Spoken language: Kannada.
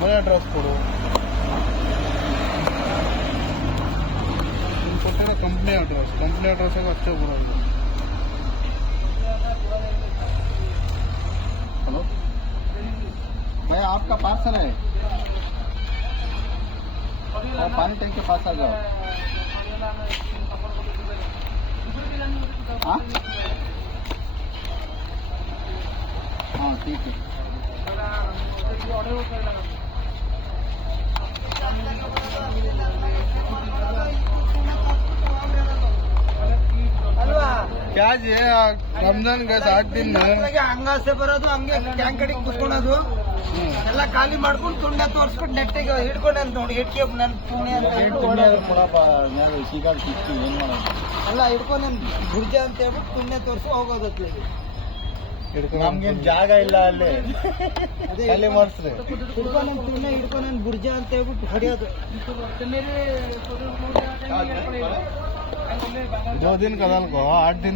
ಮನೆ ಅಡ್ರೆಸ್ ಕೊಡು. ನೀನು ಕೊಟ್ಟಿರೋ ಕಂಪ್ನಿ ಅಡ್ರೆಸ್ಸಾಗ ಅಷ್ಟೇ ಬರೋದು. हेलो भाई, आपका पार्सल है और पानी टैंक के पास आ जाओ. हाँ हाँ ठीक है. क्या जी ರಂಜಾನ್ ಗೆ 8 ದಿನ ಹಂಗಾಸೆ ಬರೋದು, ಹಂಗೆ ಟ್ಯಾಂಕ್ ಕಡೆಗೆ ಕುತ್ಕೊಳೋದು, ಎಲ್ಲ ಖಾಲಿ ಮಾಡ್ಕೊಂಡು ತುಂಡೆ ತೋರಿಸ್ಬಿಟ್ಟು ನೆಟ್ಟಿಗೆ ಹಿಡ್ಕೊಂಡೆ ನೋಡಿ ಹಿಡ್ಕೆ ನನ್ನ ಪುಣ್ಯ ಅಂತ ಎಲ್ಲ ಹಿಡ್ಕೊಂಡು ಬುರ್ಜ ಅಂತ ಹೇಳ್ಬಿಟ್ಟು ತುಂಡೆ ತೋರಿಸಿ ಹೋಗೋದಕ್ಕೆ. ನಮ್ಗೇನ್ ಜಾಗ ಇಲ್ಲ ಅಲ್ಲಿ, ಖಾಲಿ ಮಾಡಿಸ್ರಿ. ಹಿಡ್ಕೊಂಡು ತುಂಡೆ ಹಿಡ್ಕೊಂಡು ಬುರ್ಜ ಅಂತ ಹೇಳ್ಬಿಟ್ಟು ಹೊಡೆಯೋದು. 2 दिन का 8 दिन